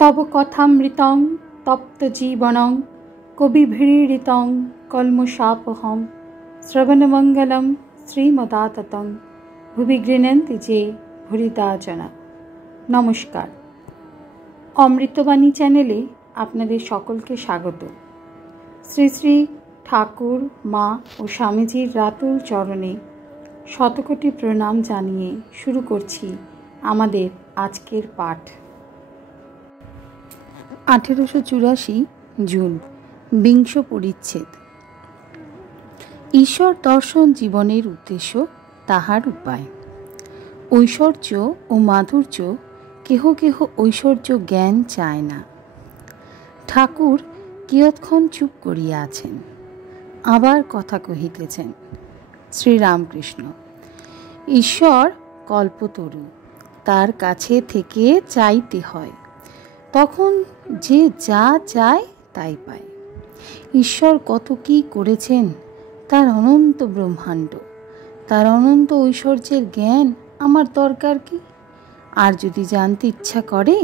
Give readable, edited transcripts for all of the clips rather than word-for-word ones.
তব কথামৃতং তপ্ত জীবনং কবিভিড়িতং কলমশাপহম শ্রবণমঙ্গলম শ্রীমদাততং ভুবি গৃণন্তি যে ভুরিদা জনা। নমস্কার, অমৃতবাণী চ্যানেলে আপনাদের সকলকে স্বাগত। শ্রী শ্রী ঠাকুর, মা ও স্বামীজির রাতুল চরণে শতকোটি প্রণাম জানিয়ে শুরু করছি আমাদের আজকের পাঠ। 1884 জুন, বিংশ পরিচ্ছেদ। ঈশ্বর দর্শন জীবনের উদ্দেশ্য, তাহার উপায়। ঐশ্বর্য ও মাধুর্য, কেহ কেহ ঐশ্বর্য জ্ঞান চায় না। ঠাকুর কিয়ৎক্ষণ চুপ করিয়া আছেন, আবার কথা কহিতেছেন। শ্রীরামকৃষ্ণ: ঈশ্বর কল্পতরু, তার কাছে থেকে চাইতে হয়, তখন যে যা চায় তাই পায়। ঈশ্বর কত কি করেছেন, তার অনন্ত ব্রহ্মাণ্ড, তার অনন্ত ঐশ্বর্যের জ্ঞান আমার দরকার কি? আর যদি জানতে ইচ্ছা করে,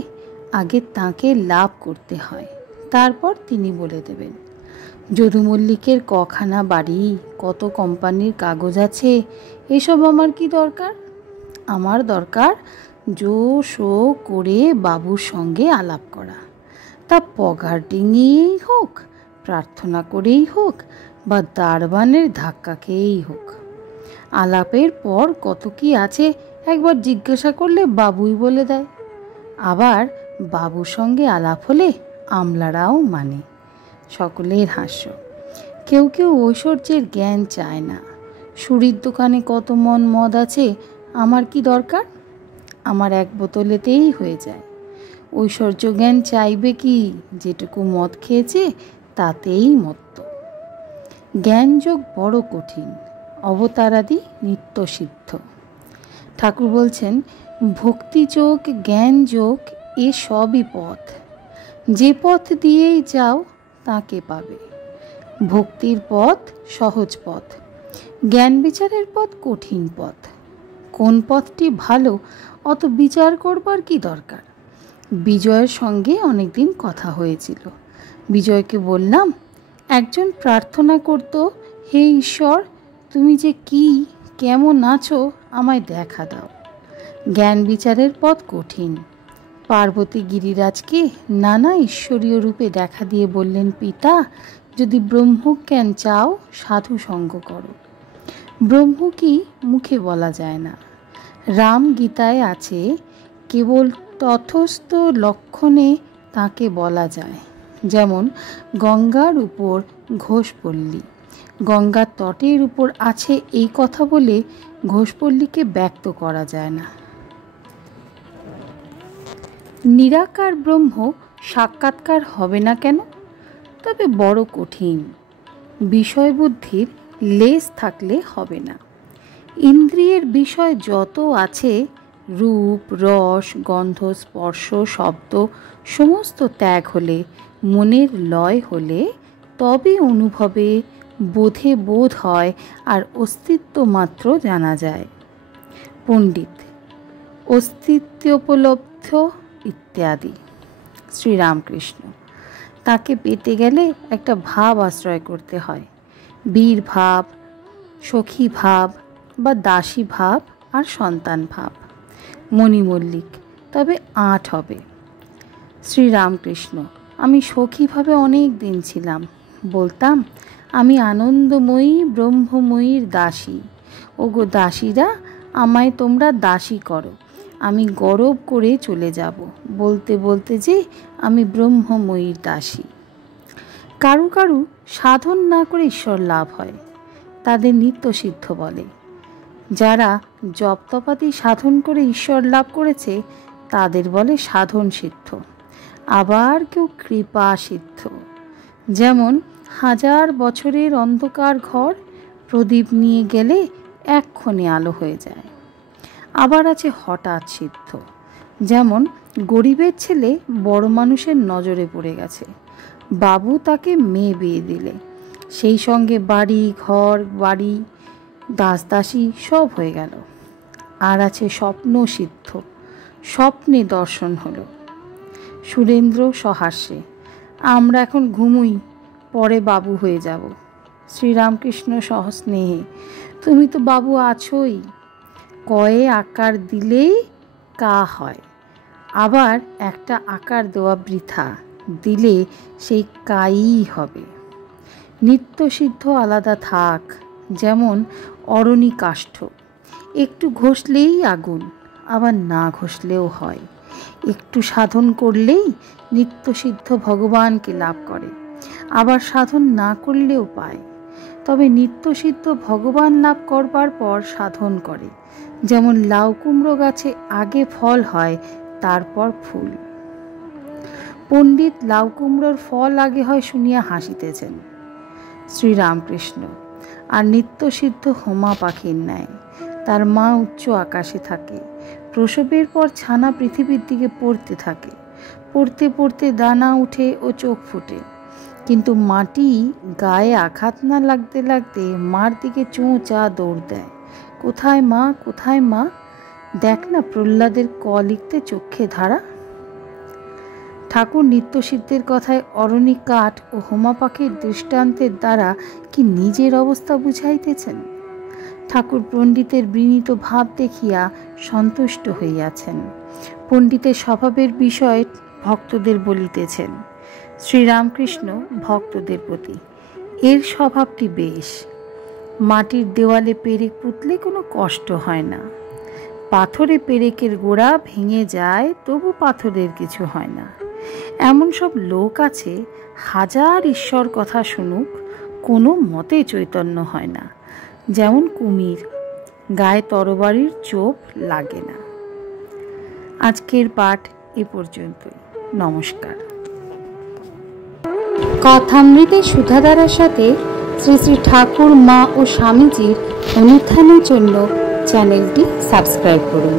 আগে তাকে লাভ করতে হয়, তারপর তিনি বলে দেবেন। যদু মল্লিকের কখানা বাড়ি, কত কোম্পানির কাগজ আছে, এসব আমার কি দরকার? আমার দরকার জো শো করে বাবুর সঙ্গে আলাপ করা, তা পগার ডিঙিয়েই হোক, প্রার্থনা করেই হোক, বা দারবানের ধাক্কা খেয়েই হোক। আলাপের পর কত কি আছে একবার জিজ্ঞাসা করলে বাবুই বলে দেয়। আবার বাবুর সঙ্গে আলাপ হলে আমলারাও মানে। সকলের হাস্য। কেউ কেউ ঐশ্বর্যের জ্ঞান চায় না। সুরির দোকানে কত মন মদ আছে, আমার কি দরকার? আমার এক বোতলেতেই হয়ে যায়। ঐশ্বর্য জ্ঞান চাইবে কি? যেটুকু মদ খেয়েছে তাতেই মত্ত। জ্ঞানযোগ বড় কঠিন, অবতারাদি নিত্য সিদ্ধ। ঠাকুর বলছেন, ভক্তিযোগ, জ্ঞানযোগ এ সবই পথ। যে পথ দিয়েই যাও তাকে পাবে। ভক্তির পথ সহজ পথ, জ্ঞান বিচারের পথ কঠিন পথ। কোন পথটি ভালো অত বিচার করবার কি দরকার? বিজয়ের সঙ্গে অনেকদিন কথা হয়েছিল। বিজয়কে বললাম, একজন প্রার্থনা করত, হে ঈশ্বর, তুমি যে কি কেমন আছো আমায় দেখা দাও। জ্ঞান বিচারের পথ কঠিন। পার্বতী গিরিরাজকে নানা ঈশ্বরীয় রূপে দেখা দিয়ে বললেন, পিতা, যদি ব্রহ্মজ্ঞান চাও সাধু সঙ্গ করো। ব্রহ্ম কি মুখে বলা যায় না। রাম গীতায় আছে, কেবল তথস্থ লক্ষণে তাকে বলা যায়। যেমন গঙ্গার উপর ঘোষপল্লী, গঙ্গার তটের উপর আছে এই কথা বলে ঘোষপল্লীকে ব্যক্ত করা যায় না। নিরাকার ব্রহ্ম সাক্ষাৎকার হবে না কেন? তবে বড় কঠিন। বিষয় বুদ্ধির লেশ থাকলে হবে না। ইন্দ্রিয়ের বিষয় যত আছে, রূপ, রস, গন্ধ, স্পর্শ, শব্দ, সমস্ত ত্যাগ হলে, মনের লয় হলে, তবে অনুভবে বোধে বোধ হয় আর অস্তিত্ব মাত্র জানা যায়। পণ্ডিত: অস্তিত্বোপলব্ধ ইত্যাদি। শ্রীরামকৃষ্ণ: তাকে পেতে গেলে একটা ভাব আশ্রয় করতে হয়। বীর ভাব, সখী ভাব বা দাসী ভাব আর সন্তান ভাব। মণি মল্লিক: তবে 8 হবে। শ্রীরামকৃষ্ণ: আমি সখীভাবে অনেক দিন ছিলাম। বলতাম, আমি আনন্দময়ী ব্রহ্মময়ীর দাসী। ওগো দাসীরা, আমায় তোমরা দাসী করো, আমি গরব করে চলে যাব, বলতে বলতে যে আমি ব্রহ্মময়ীর দাসী। কারু কারু সাধন না করে ঈশ্বর লাভ হয়, তাদের নিত্য সিদ্ধ বলে। যারা জপতপাদি সাধন করে ঈশ্বর লাভ করেছে তাদের বলে সাধন সিদ্ধ। আবার কেউ কৃপা সিদ্ধ। যেমন 1000 বছরের অন্ধকার ঘর প্রদীপ নিয়ে গেলে এক্ষণে আলো হয়ে যায়। আবার আছে হঠাৎ সিদ্ধ। যেমন গরিবের ছেলে বড় মানুষের নজরে পড়ে গেছে, বাবু তাকে মেয়ে বিয়ে দিলে, সেই সঙ্গে বাড়ি ঘর বাড়ি দাস দাসী সব হয়ে গেল। আর আছে স্বপ্ন সিদ্ধ, স্বপ্নে দর্শন হলো। সুরেন্দ্র সহাস্যে, আমরা এখন ঘুমুই, পরে বাবু হয়ে যাব। শ্রীরামকৃষ্ণ সহস্নেহে, তুমি তো বাবু আছোই, কয়ে আকার দিলেই কা হয়, আবার একটা আকার দেওয়া বৃথা, দিলে সেই কাই হবে। নিত্য সিদ্ধ আলাদা থাক, যেমন অরণি কাষ্ঠ, একটু ঘষলেই আগুন, আবার না ঘষলেও হয়। একটু সাধন করলেই নিত্য সিদ্ধ ভগবানকে লাভ করে, আবার সাধন না করলেও পায়। তবে নিত্য সিদ্ধ ভগবান লাভ করবার পর সাধন করে, যেমন লাউ কুমড়ো গাছে আগে ফল হয়, তারপর ফুল। পণ্ডিত লাউ কুমড়োর ফল আগে হয় শুনিয়া হাসিতেছেন। শ্রীরামকৃষ্ণ, আর নিত্য সিদ্ধ হোমা পাখির ন্যায়, তার মা উচ্চ আকাশে থাকে, প্রসবের পর ছানা পৃথিবীর দিকে পড়তে থাকে, পড়তে পড়তে দানা উঠে ও চোখ ফুটে, কিন্তু মাটি গায়ে আঘাত না লাগতে লাগতে মার দিকে চোঁচা দৌড় দেয়, কোথায় মা, কোথায় মা? দেখ না প্রহ্লাদের ক লিখতে চক্ষে ধারা। ঠাকুর নিত্যসিদ্ধের কথায় অরণি কাঠ ও হোমা পাখির দৃষ্টান্তের দ্বারা কি নিজের অবস্থা বুঝাইতেছেন? ঠাকুর পণ্ডিতের বিনীত ভাব দেখিয়া সন্তুষ্ট হইয়াছেন। পণ্ডিতের স্বভাবের বিষয় ভক্তদের বলিতেছেন। শ্রীরামকৃষ্ণ ভক্তদের প্রতি, এর স্বভাবটি বেশ। মাটির দেওয়ালে পেরেক পুঁতলে কোনো কষ্ট হয় না, পাথরে পেরেকের গোড়া ভেঙে যায়, তবু পাথরের কিছু হয় না। এমন সব লোক আছে, হাজার ঈশ্বর কথা শুনুক, কোনো মতে চৈতন্য হয় না, যেমন কুমির, গায়ে তরবারির চোপ লাগে না। আজকের পাঠ এ পর্যন্তই। নমস্কার। কথামৃতের সুধাধারার সাথে শ্রী শ্রী ঠাকুর, মা ও স্বামীজির অনুত্থানের জন্য চ্যানেলটি সাবস্ক্রাইব করুন।